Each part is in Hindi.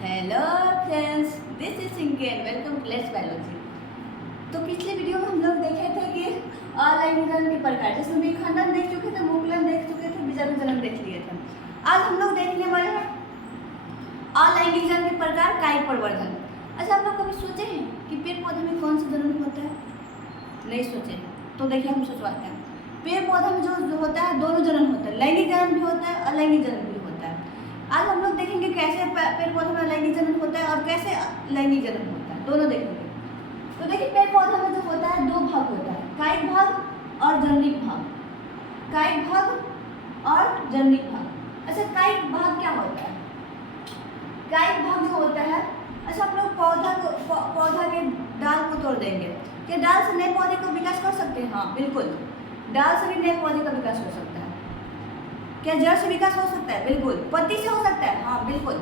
हेलो फ्रेंड्स, दिस इज सिंकेन। Welcome to let's biology. तो पिछले वीडियो में हम लोग देखे थे कि अलैंगिकरण के प्रकार, जिसमें विखंडन देख चुके थे, मुकुलन देख चुके थे, बीजाणुजनन देख लिए थे। आज हम लोग देखने वाले हैं अलैंगिकरण के प्रकार, कायिक प्रवर्धन। अच्छा, आप लोग कभी सोचे हैं कि पेड़ पौधे में कौन सा जनन होता है? नहीं सोचे? तो देखिए हम सोचवाते हैं। पेड़ पौधे में जो होता है, दोनों जनन होता है, लैंगिक जनन भी होता है, अलैंगिक जनन भी होता है। आज हम लोग देखेंगे कैसे पेड़ पौधे में लैंगिक जनन होता है और कैसे लैंगिक जनन होता है, दोनों देखेंगे। तो देखिए, पेड़ पौधे में जो होता है दो भाग होता है, कायिक भाग और जननिक भाग। कायिक भाग और जननिक भाग। अच्छा, कायिक भाग क्या होता है? कायिक भाग जो होता है, अच्छा आप लोग पौधा के डाल को तोड़ देंगे, क्या डाल से नए पौधे का विकास कर सकते हैं? हाँ बिल्कुल, डाल से भी नए पौधे का विकास हो सकता है। क्या जड़ से विकास हो सकता है? बिल्कुल। पत्ती से हो सकता है? हाँ बिल्कुल।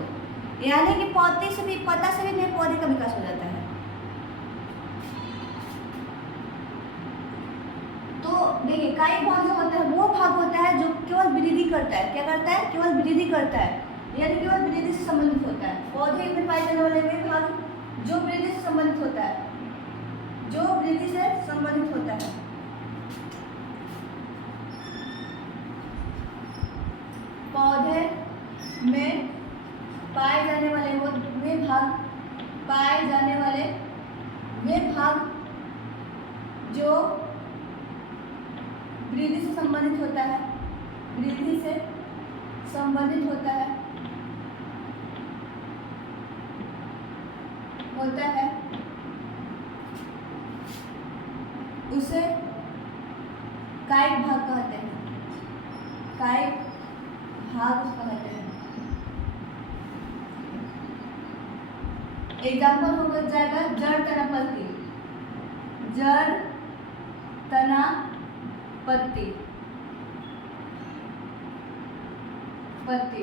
यानी कि पत्ती से भी, पत्ता से भी नए पौधे का विकास हो जाता है। तो देखिए, कायिक भाग जो होता है वो भाग होता है जो केवल वृद्धि करता है। क्या करता है? केवल वृद्धि करता है, यानी केवल वृद्धि से संबंधित होता है। पौधे में पाए जाने वाले वे भाग जो वृद्धि से संबंधित होता है, जो वृद्धि से संबंधित होता है। पौधे में पाए जाने वाले वे भाग, पाए जाने वाले वे भाग जो वृद्धि से संबंधित होता है, वृद्धि से संबंधित होता है, उसे कायिक भाग कहते हैं। कायिक भाग कहते हैं। एग्जाम्पल हो जाएगा जड़ तना पत्ती, जड़ तना पत्ती, पत्ती,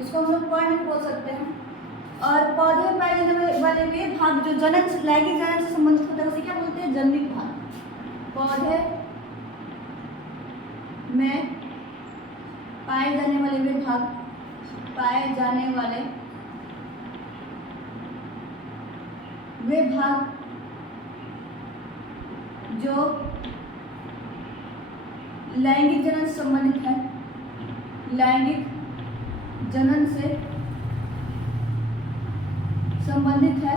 इसको हम लोग पर्ण भी बोल सकते हैं। और पौधे में पाए जाने वाले वे भाग जो जनन, लैंगिक जनन से संबंधित होता है, उसे क्या बोलते हैं? जननिक भाग। पौधे में पाए जाने वाले वे भाग, पाए जाने वाले वे भाग जो लैंगिक जनन से संबंधित है, लैंगिक जनन से संबंधित है,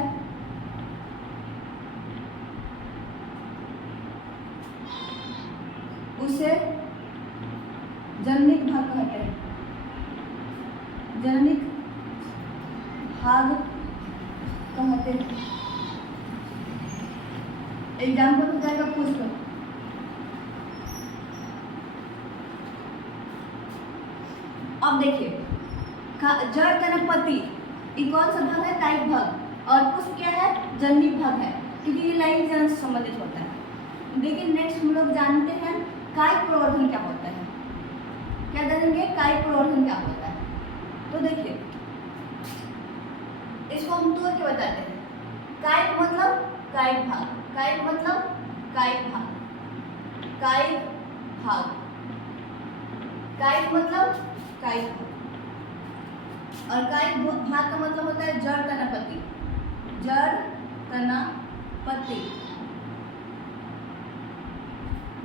उसे जननिक भाग कहते हैं। जननिक भाग कहते हैं। एग्जाम्पल हो जाएगा पुष्प। अब देखिए, जड़ तना पत्ती ये कौन सा भाग है? कायिक भाग। और पुष्प क्या है? जननिक भाग है, क्योंकि ये लैंगिक जनन से संबंधित होता है। देखिए नेक्स्ट हम लोग जानते हैं कायिक प्रवर्धन क्या होता है। क्या जानेंगे? कायिक प्रवर्धन क्या होता है। तो देखिए, इसको हम तोड़ के बताते हैं। कायिक मतलब कायिक भाग, कायिक मतलब कायिक भाग, कायिक भाग, कायिक मतलब कायिक भाग। और कायिक भाग का मतलब होता है जड़ तना पत्ती, जड़ तना पत्ती।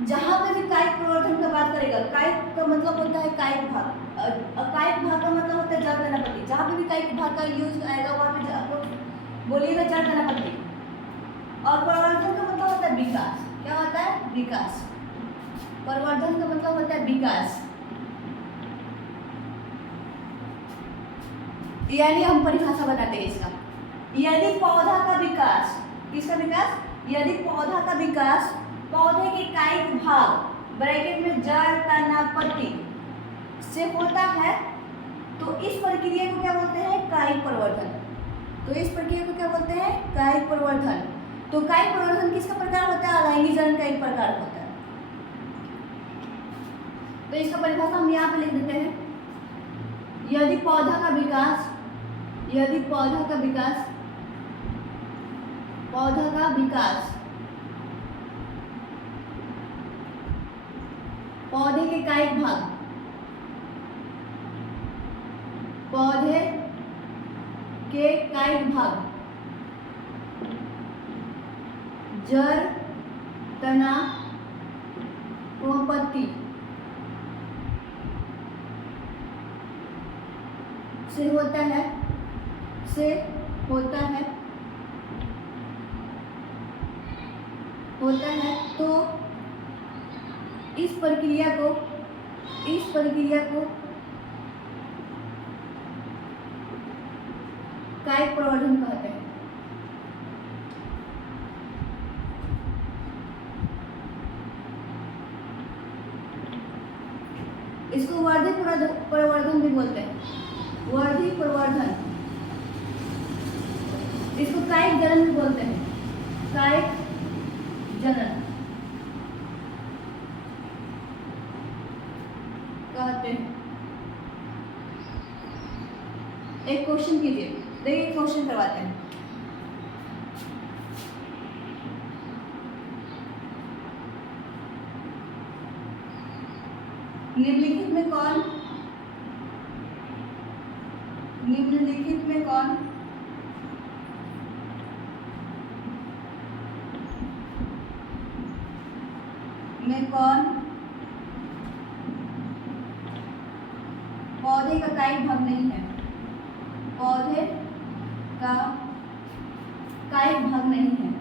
जहां पे भी कायिक प्रवर्धन का बात करेगा, कायिक का मतलब होता है कायिक भाग, कायिक भाग का मतलब होता है जड़ तना पत्ती। जहां पे भी कायिक भाग का यूज आएगा वहां पे आपको बोलिएगा जड़ तना पत्ती। और प्रवर्धन का मतलब होता है विकास। क्या होता है? विकास। प्रवर्धन का मतलब होता है विकास। यानी हम परिभाषा बताते हैं इसका, यदि पौधा का विकास, किसका विकास? यदि पौधा का विकास पौधे के कायिक भाग ब्रैकेट में जड़ तना पत्ती से होता है, तो इस प्रक्रिया को क्या बोलते हैं? कायिक प्रवर्धन। तो इस प्रक्रिया को क्या बोलते हैं? कायिक प्रवर्धन। तो कायिक प्रवर्धन किसका प्रकार होता है? अलैंगिक जनन का एक प्रकार होता है। तो इसका परिभाषा हम यहाँ पे लिख देते हैं। यदि पौधा का विकास, यदि पौधा का विकास, पौधा का विकास पौधे के कायिक भाग पौधे के कायिक भाग, जड़, तना व पत्ती से होता है तो इस प्रक्रिया को कायिक प्रवर्धन कहते हैं। इसको वर्धी प्रवर्धन भी बोलते हैं, वर्धी प्रवर्धन। इसको कायिक जनन भी बोलते हैं, कायिक जनन कहते हैं। एक क्वेश्चन कीजिए, देखिए क्वेश्चन करवाते हैं। निम्नलिखित में कौन पौधे का कायिक भाग नहीं है, पौधे का कायिक भाग नहीं है,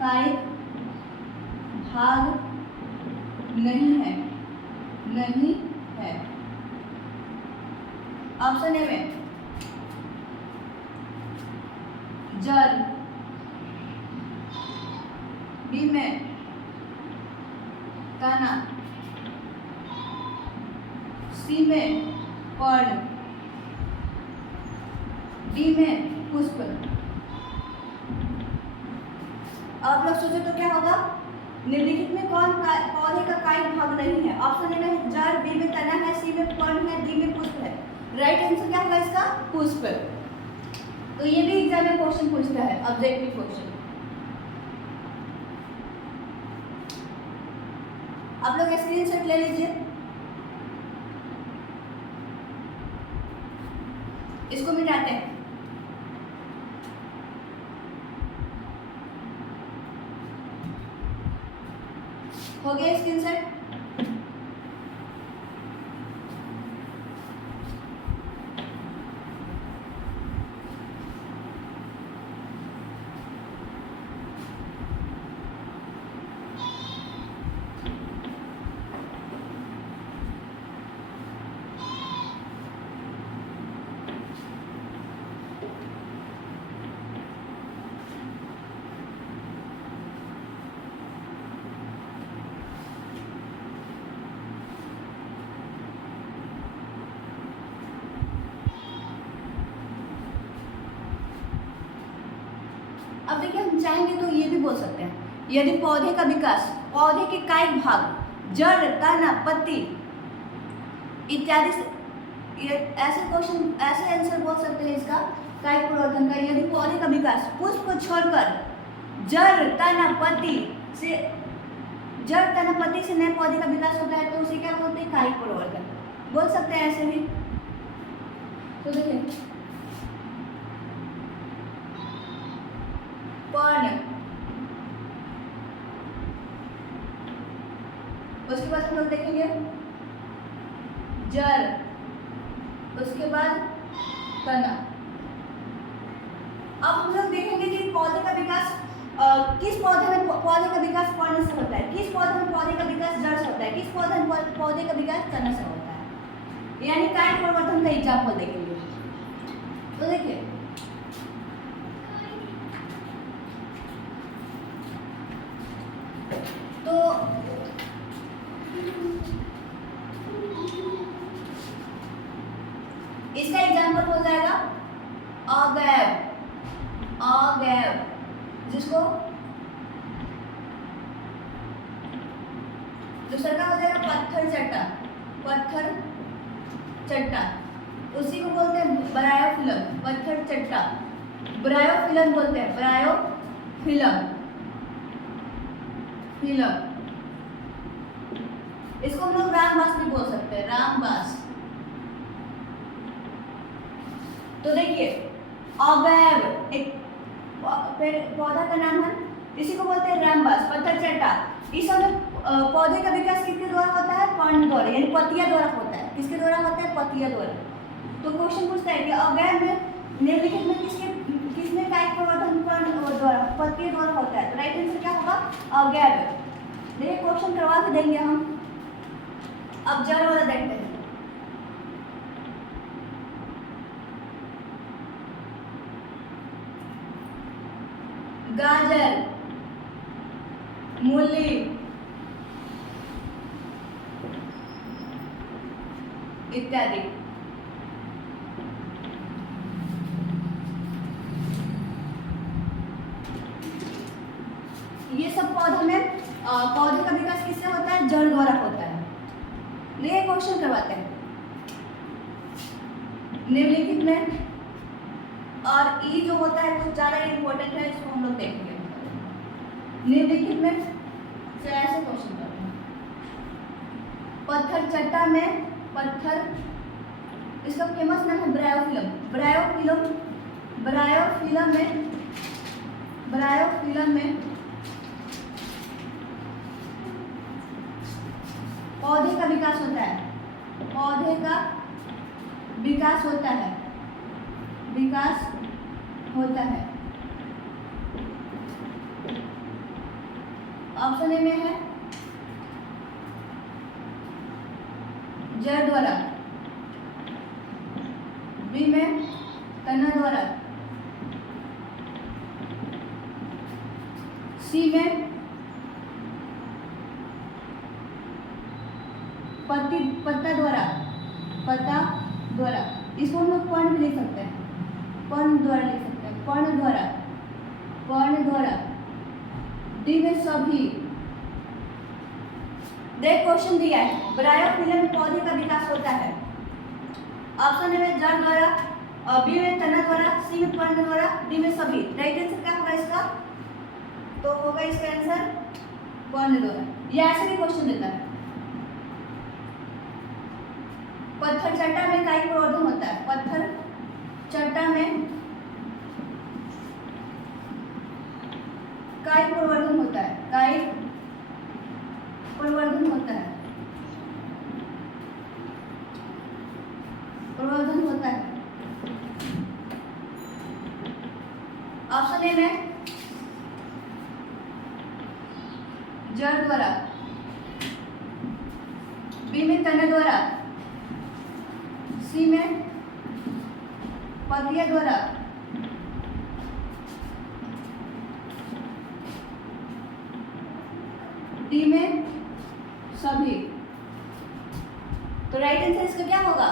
कायिक भाग नहीं है। ऑप्शन ए में जड़, बी में तना, सी में पर्ण, डी में पुष्प। आप लोग सोचो तो क्या होगा? निम्नलिखित में कौन पौधे का कायिक भाग नहीं है? ऑप्शन ए में जड़, बी में तना है, सी में पर्ण है, डी में पुष्प है। राइट आंसर क्या होगा इसका? पुष्प। तो ये भी एग्जाम में क्वेश्चन पूछता है, ऑब्जेक्टिव क्वेश्चन। आप लोग स्क्रीनशॉट ले लीजिए, इसको मिटाते हैं। हो गया स्क्रीनशॉट? अब देखिए, हम चाहेंगे तो ये भी बोल सकते हैं, यदि पौधे का विकास, पौधे के कायिक भाग, जड़, तना, पत्ती इत्यादि ऐसे क्वेश्चन, ऐसे आंसर बोल सकते हैं इसका कायिक प्रवर्धन का। यदि पौधे का विकास पुष्प को छोड़कर जड़, तना, पत्ती से नए पौधे का विकास होता है तो उसे क्या बोलते हैं? कायिक प्रवर्धन बोल सकते हैं ऐसे भी। तो देखिए, पर्ण, उसके बाद हम लोग देखेंगे जड़, उसके बाद तना। अब हम लोग देखेंगे कि पौधे का विकास किस पौधे में पौधे का विकास पर्ण से होता है, किस पौधे में पौधे का विकास जड़ से होता है, किस पौधे में पौधे का विकास तना से होता है। यानी कायिक प्रवर्धन का एग्जाम्पल देखेंगे। तो देखिए, तो इसका एग्जाम्पल हो जाएगा अगैव, जिसको दूसरा का हो जाएगा पत्थर चट्टा, उसी को बोलते हैं ब्रायोफिलम, पत्थर चट्टा, ब्रायोफिलम बोलते हैं, ब्रायोफिलम। इसको हम लोग रामबास भी बोल सकते हैं, रामबास। तो देखिए अवयव एक पौधा का नाम है, इसी को बोलते हैं रैम्बस, पत्थर चट्टा। इस समय पौधे का विकास किसके द्वारा होता है? पर्ण द्वारा, यानी पत्तियां द्वारा होता है। किसके द्वारा होता है? पत्तियां द्वारा। तो क्वेश्चन पूछता है कि अवयव में निम्नलिखित में किसमें कायिक प्रवर्धन पर्ण द्वारा, पत्तियों द्वारा होता है? तो राइट आंसर क्या होगा? अवयव। देखिए क्वेश्चन करवा के देंगे हम। अब जड़ वाला देखते हैं। गाजर, मूली, इत्यादि। ये सब पौधों में पौधे का विकास किससे होता है? जड़ द्वारा होता है। ये क्वेश्चन करवाते हैं निम्नलिखित में, और ई जो होता है वो ज्यादा इम्पोर्टेंट है, इसको हम लोग देखेंगे। निम्नलिखित में से ऐसे क्वेश्चन करते हैं। पत्थर चट्टा में पत्थर, इसका फेमस नाम है ब्रायोफिलम। ब्रायोफिलम में पौधे का विकास होता है। पौधे का विकास होता है, विकास होता है। ऑप्शन ए में है जड़ द्वारा, बी में तना द्वारा, सी में पत्ता द्वारा। इसको हम लोग पर्ण भी लिख सकते हैं, पर्ण द्वारा लिख सकते हैं, पर्ण द्वारा। डी में सभी। देख क्वेश्चन दिया है, ब्रायोफिलम में पौधे का विकास होता है। ऑप्शन ए में जड़ द्वारा, बी में तना द्वारा, सी में पर्ण द्वारा, डी में सभी। राइट आंसर क्या होगा इसका? तो होगा इसका आंसर पर्ण द्वारा। यह ऐसे भी क्वेश्चन देता है। पत्थर चट्टा में कायिक प्रवर्धन होता है। पत्थर चट्टा में कायिक प्रवर्धन होता है, कायिक प्रवर्धन होता है, प्रवर्धन होता है। ऑप्शन ए में जड़ द्वारा, बी में तना द्वारा, सी में पत्तियां द्वारा, डी में सभी। तो राइट आंसर इसका क्या होगा?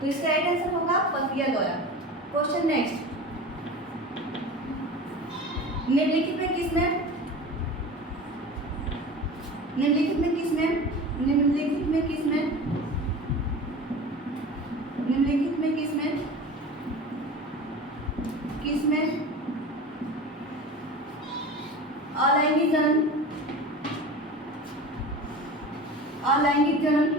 तो इसका राइट आंसर होगा पत्तियां द्वारा। Question next. निम्नलिखित में किसमें अलैंगिक जनन,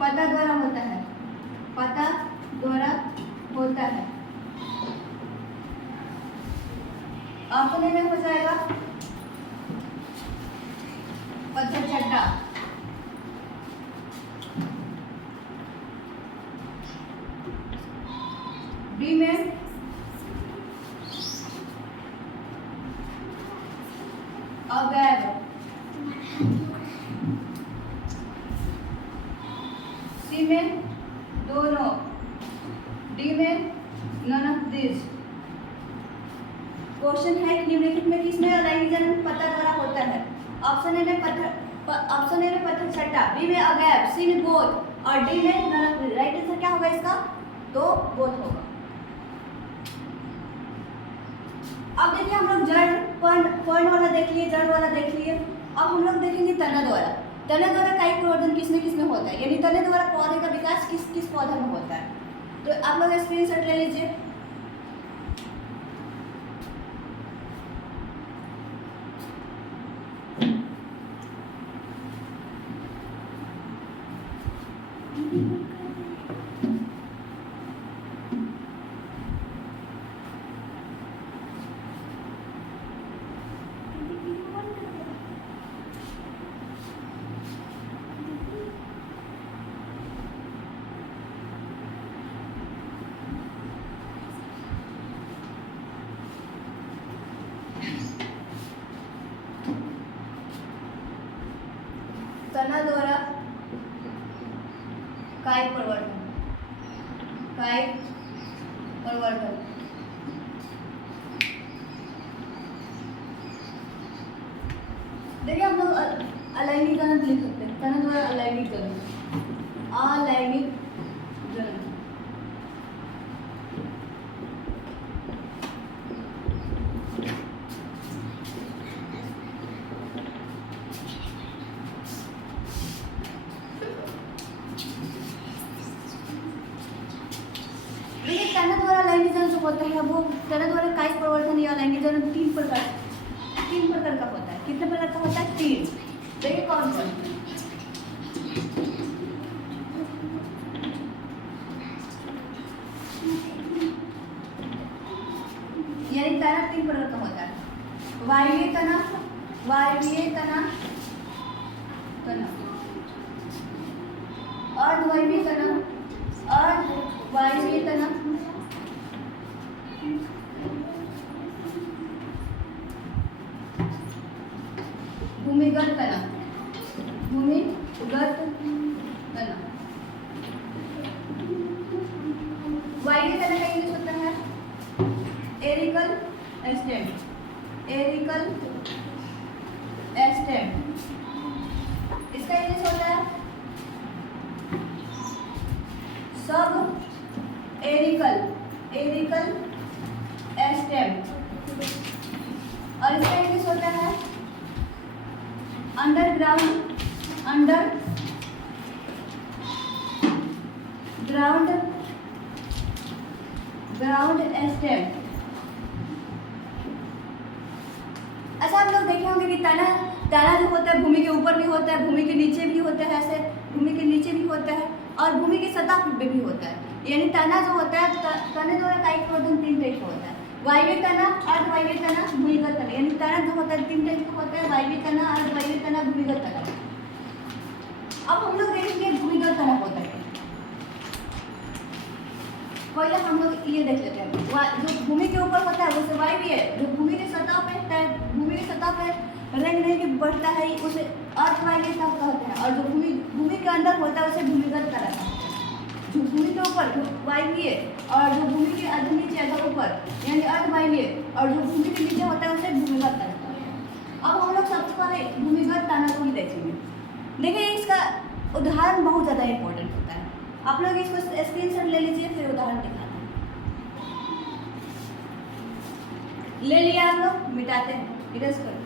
पत्ता द्वारा होता है, पत्ता द्वारा होता है। ऑप्शन ए में हो जाएगा पत्थर चट्टा, बी में अवयव, सी में दोनों, डी में नन ऑफ दिस। क्वेश्चन है कि निम्नलिखित में किसमें अलैंगिक जनन पत्ता द्वारा होता है? ऑप्शन ए में पत्थर चट्टा, बी में अवयव, सी में बोथ और डी में none of this. Right answer क्या होगा इसका? तो बोथ होगा। अब देखिए हम लोग जड़ पर्ण वाला देख लिए, जड़ वाला देख लिए। अब हम लोग देखेंगे तना द्वारा। तना द्वारा कायिक प्रवर्धन किसमें होता है, यानी तना द्वारा पौधे का विकास किस पौधे में होता है? तो आप लोग स्क्रीनशॉट ले लीजिए। 5 परिवर्तन। देखिए हम लोग अलैंगिकरण लिख सकते हैं, तन द्वारा अलैंगिकरण, अलैंगिकरण। देखिए तन द्वारा अलैंगिकरण जो होता है वो तन द्वारा कायिक परिवर्तन या अलैंगिकरण तीन प्रकार का होता है। कितने प्रकार का होता है? 3। देखिए कौन कौन? यानी तना 3 प्रकार का होता है। वायवीय तना, अर्धवायवीय तना, भूमिगत तना। वायवीय तना का इंग्लिश होता है एरिकल स्टेम। इसका इंग्लिश होता है सब एरिकल स्टेम। और इसका इंग्लिश होता है अंडरग्राउंड स्टेम। अच्छा हम लोग देखे होंगे कि तना जो होता है भूमि के ऊपर भी होता है, भूमि के नीचे भी होता है, ऐसे भूमि के नीचे भी होता है और भूमि की सतह पे भी होता है। यानी तना जो होता है तने द्वारा कायिक परिवर्तन 3 टाइप का होता है। वायवीय तना, अर्धवायवीय तना, भूमिगत तना। यानी तना जो होता है 3 टाइप का होता है, वायवीय तना, अर्धवायवीय तना, भूमिगत तना। अब हम लोग देखेंगे भूमिगत तना होता है। पहले हम लोग ये देख लेते हैं, जो भूमि के ऊपर होता है उसे वायवीय, जो भूमि की सतह पे रंग के बढ़ता है उसे अर्धवायवीय तना कहते हैं। और जो भूमि के अंदर होता है उसे भूमिगत तना कहते हैं। जो भूमि के ऊपर वायवीय और जो भूमि के नीचे अगर ऊपर यानी अर्धवायवीय और जो भूमि के नीचे होता है उसे भूमिगत तना कहते हैं। अब हम लोग सबसे पहले भूमिगत तना को ही देखेंगे। देखिए इसका उदाहरण बहुत ज़्यादा इम्पोर्टेंट होता है। आप लोग इसको स्क्रीनशॉट ले लीजिए, फिर उदाहरण दिखाते हैं। ले लिया आप लोग, मिटाते हैं, इरेज करते हैं।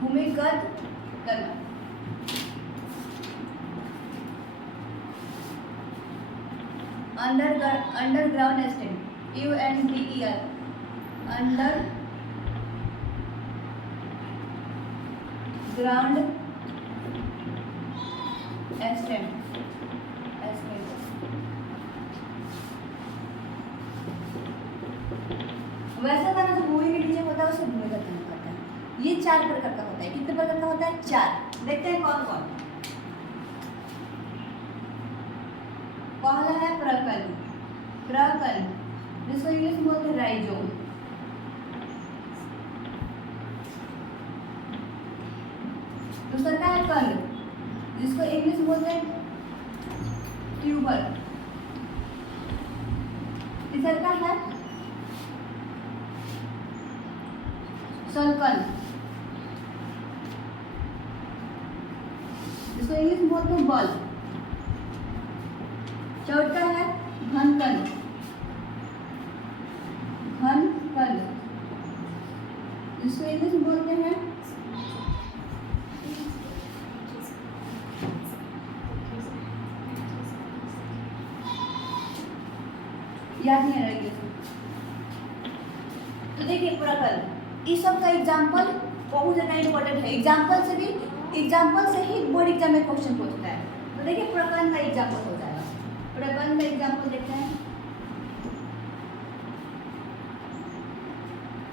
भूमिगत तना, underground stem, UNDER, underground stem. वैसा तना जो भूमि के नीचे होता है उसे भूमिगत तना कहते हैं। ये 4 प्रकार का होता है। कितने प्रकार का होता है? 4। देखते हैं कौन कौन। पहला है प्रकल, जिसको इंग्लिश में बोलते हैं राइजोम। दूसरा का है कंद, जिसको इंग्लिश में बोलते हैं ट्यूबर। तीसरा का है सल्कन, जिसको इंग्लिश में बोलते हैं बल्ब। चौथा है घनकन, जिसको इंग्लिश में बोलते हैं याद नहीं आ रहा है। तो देखिए प्रकल, इस सब का एग्जाम्पल बहुत ज़्यादा इम्पोर्टेंट है। एग्जाम्पल से भी एग्जाम्पल से ही बोर्ड एग्जाम में क्वेश्चन पूछता है। तो देखिए प्रकरण का एग्जाम्पल हो जाएगा। प्रकरण का एग्जाम्पल देखते हैं।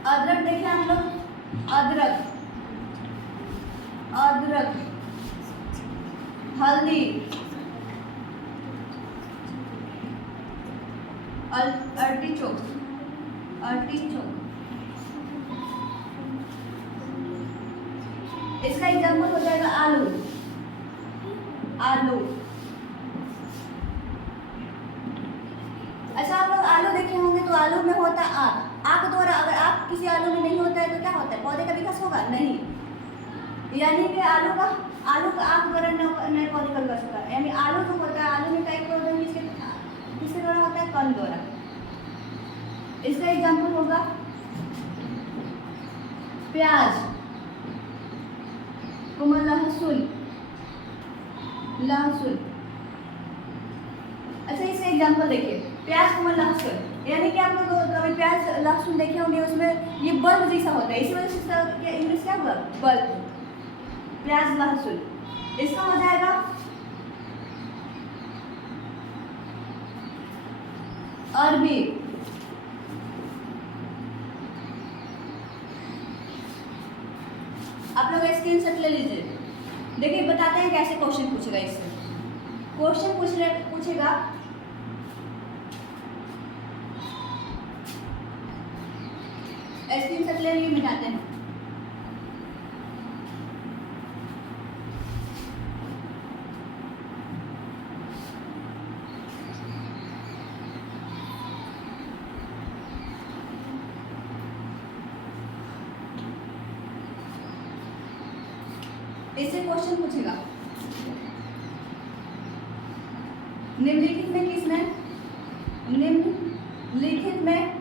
अदरक देखिए आप लोग, अदरक, अदरक, हल्दी, अर्टिचोक, अर्टिचोक। इसका एग्जाम्पल हो जाएगा आलू, आलू। अच्छा आप लोग आलू देखे होंगे तो आलू में होता है आँख। आँख द्वारा अगर आँख किसी आलू में नहीं होता है तो क्या होता है, पौधे का विकास होगा नहीं। यानी कि आलू का आँख द्वारा नए पौधे का विकास होता है। यानी आलू जो होता है, आलू में काई पौधे किसके द्वारा होता है, कण द्वारा। इसका एग्जाम्पल होगा प्याज, लहसुन, लहसुन। अच्छा इसका एग्जाम्पल देखिए, प्याज को लहसुन, यानी कि आप लोग कभी प्याज लहसुन देखे होंगे, उसमें ये बल्ब जैसा होता है, इसी वजह से इसका इंग्लिश क्या होगा, बल्ब। प्याज लहसुन, इसका हो जाएगा अरबी, आप लोग स्क्रीनशॉट ले लीजिए। देखिए बताते हैं कैसे क्वेश्चन पूछेगा। इससे क्वेश्चन पूछेगा स्क्रीनशॉट ले लिए, मिटाते हैं। इससे क्वेश्चन पूछेगा निम्नलिखित में किसमें, निम्नलिखित में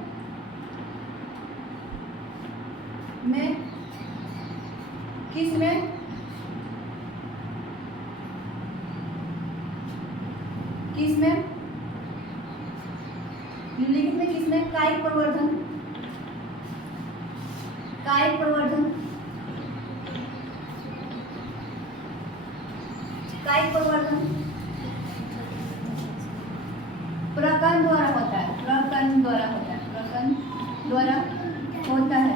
किसमें निम्नलिखित में किसमें कायिक प्रवर्धन, कायिक प्रवर्धन, कायिक प्रवर्धन प्रकरण द्वारा होता है, प्रकरण द्वारा होता है, प्रकरण द्वारा होता है।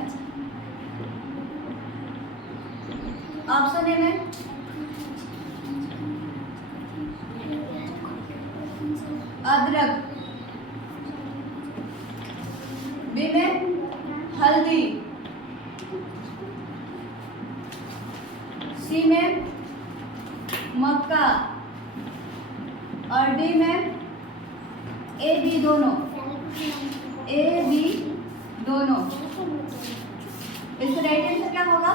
ऑप्शन ए में अदरक, बी में हल्दी, सी में मक्का और डी में ए बी दोनों, ए बी दोनों। इसका राइट आंसर क्या होगा,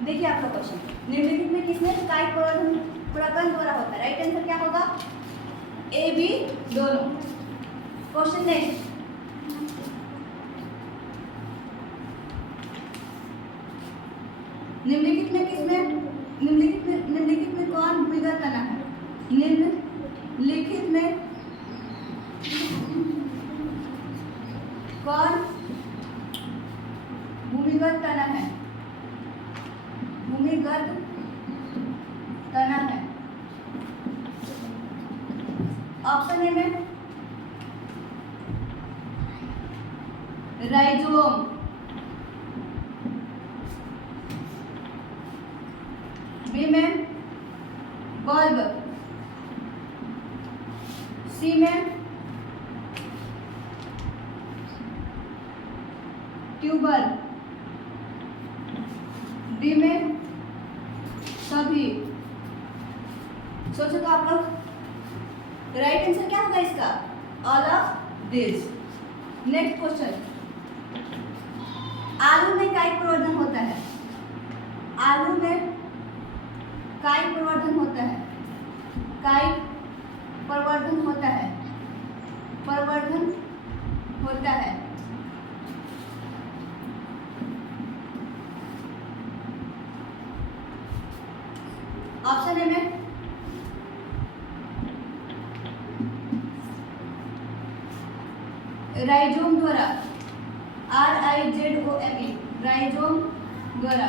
देखिए आपका क्वेश्चन निम्नलिखित में किसमें कायिक प्रवर्धन प्रकरण द्वारा होता है। राइट आंसर क्या होगा, ए बी दोनों। क्वेश्चन नेक्स्ट, निम्नलिखित में किसमें, निम्नलिखित में कौन भूमिगत तना है, निम्नलिखित में कौन भूमिगत तना है, भूमिगत तना है। ऑप्शन ए में राइजोम, बी में बल्ब, सी में ट्यूबर, डी में सभी। सोचो तो आप लोग राइट आंसर क्या होगा इसका, all of this. Next question, आलू में कायिक प्रवर्धन होता है, आलू में कायिक प्रवर्धन होता है, कायिक प्रवर्धन होता है, प्रवर्धन होता है। ऑप्शन ए में राइजोम द्वारा, RIZOME, राइजोम द्वारा,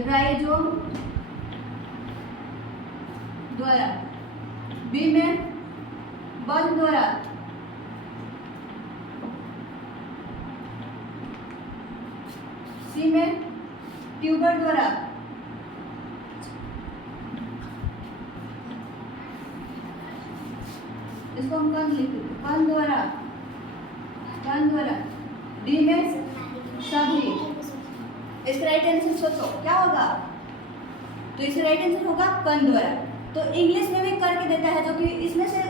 राइजोम द्वारा, बी में बल्ब द्वारा, सी में ट्यूबर द्वारा, इसको हम कण लिख देते, कण द्वारा, डी में सभी। इसका राइट आंसर सोचो क्या होगा, तो इसका राइट आंसर होगा कण द्वारा। तो इंग्लिश में भी करके देता है, जो कि इसमें से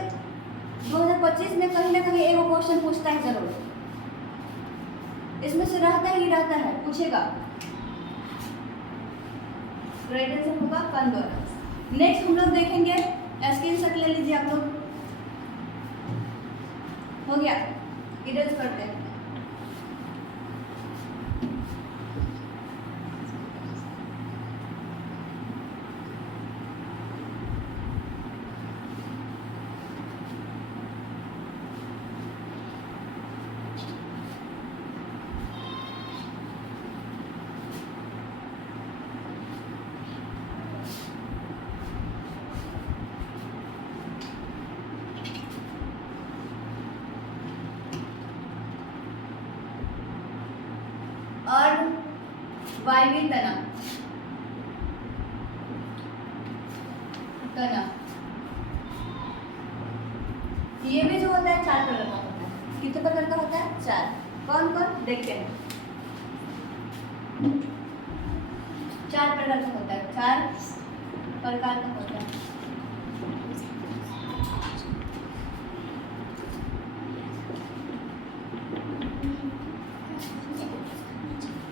2025 में कहीं ना कहीं एक क्वेश्चन पूछता है जरूर, इसमें से रहता ही रहता है, पूछेगा। राइट आंसर होगा कण द्वारा। नेक्स्ट हम लोग देखेंगे, स्क्रीनशॉट ले लीजिए आप लोग। हो गया, इरेज करते हैं। और वायवीय तना, ये भी जो होता है 4 प्रकार का होता है। कितने प्रकार का होता है? 4। कौन कौन देखते हैं। 4 प्रकार का होता है, 4 प्रकार का होता है।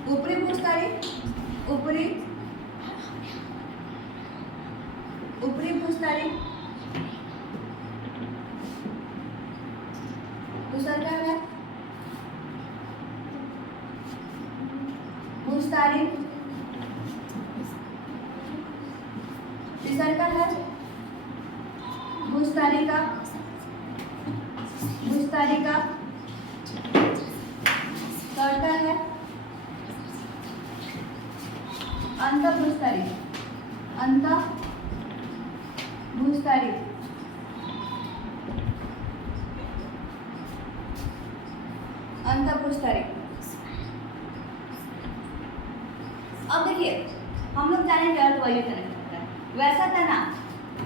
ऊपरी भूस्थारी, ऊपरी भूस्थारी, दूसरा क्या है भूस्थारी, तीसरा क्या है भूस्थारिका, चौथा है अंतःभूस्थारी, अंतःभूस्थारी। अब देखिए, हम लोग जानेंगे अर्धवायवीय तना क्या होता है। वैसा तना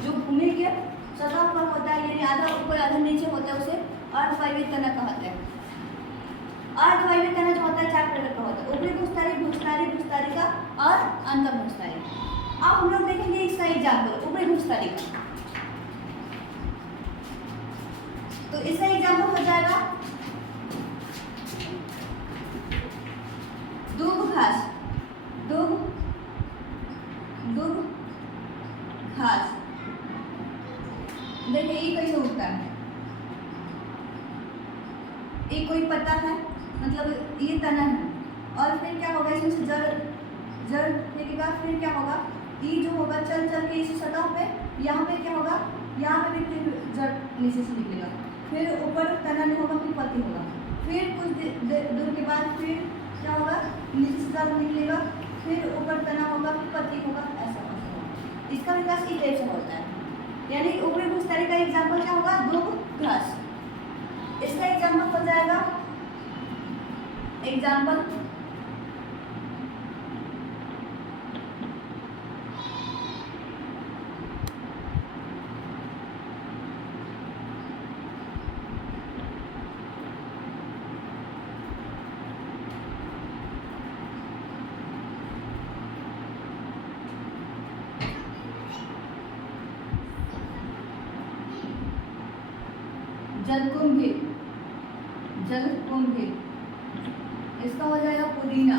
जो भूमि के सतह पर होता है, यानी आधा ऊपर आधा नीचे होता है, उसे अर्धवायवीय तना कहते हैं। अर्धवायवीय तना जो होता है 4 प्रकार का होता है, ऊपरी भूस्थारी, भूस्थारिका और अंतःभूस्थारी। अब हम लोग देखेंगे इसका एग्जाम्पल, ऊपरी भूस्थारी का। तो इसका एग्जाम्पल हो जाएगा दूब घास, देखिए ये कैसे उगता है। ये कोई पत्ता है, मतलब ये तना है, और फिर क्या होगा, इसमें से जड़ निकलेगा। फिर क्या होगा, ये जो होगा चल के इस सतह पे, यहाँ पे क्या होगा, यहाँ पे भी फिर जड़ नीचे से निकलेगा। फिर ऊपर तना नहीं होगा, फिर पत्ती होगा। फिर कुछ दूर के बाद फिर क्या होगा, नीचे से जड़ निकलेगा, फिर ऊपर तना होगा, फिर पत्ती होगा, ऐसा होगा। इसका विकास इस टाइप से होता है। यानी ऊपरी भूस्थारी का एग्जाम्पल क्या होगा, दूब घास। इसका एग्जाम्पल हो जाएगा एग्जाम्पल जलकुंभी, इसका हो जाएगा पुदीना।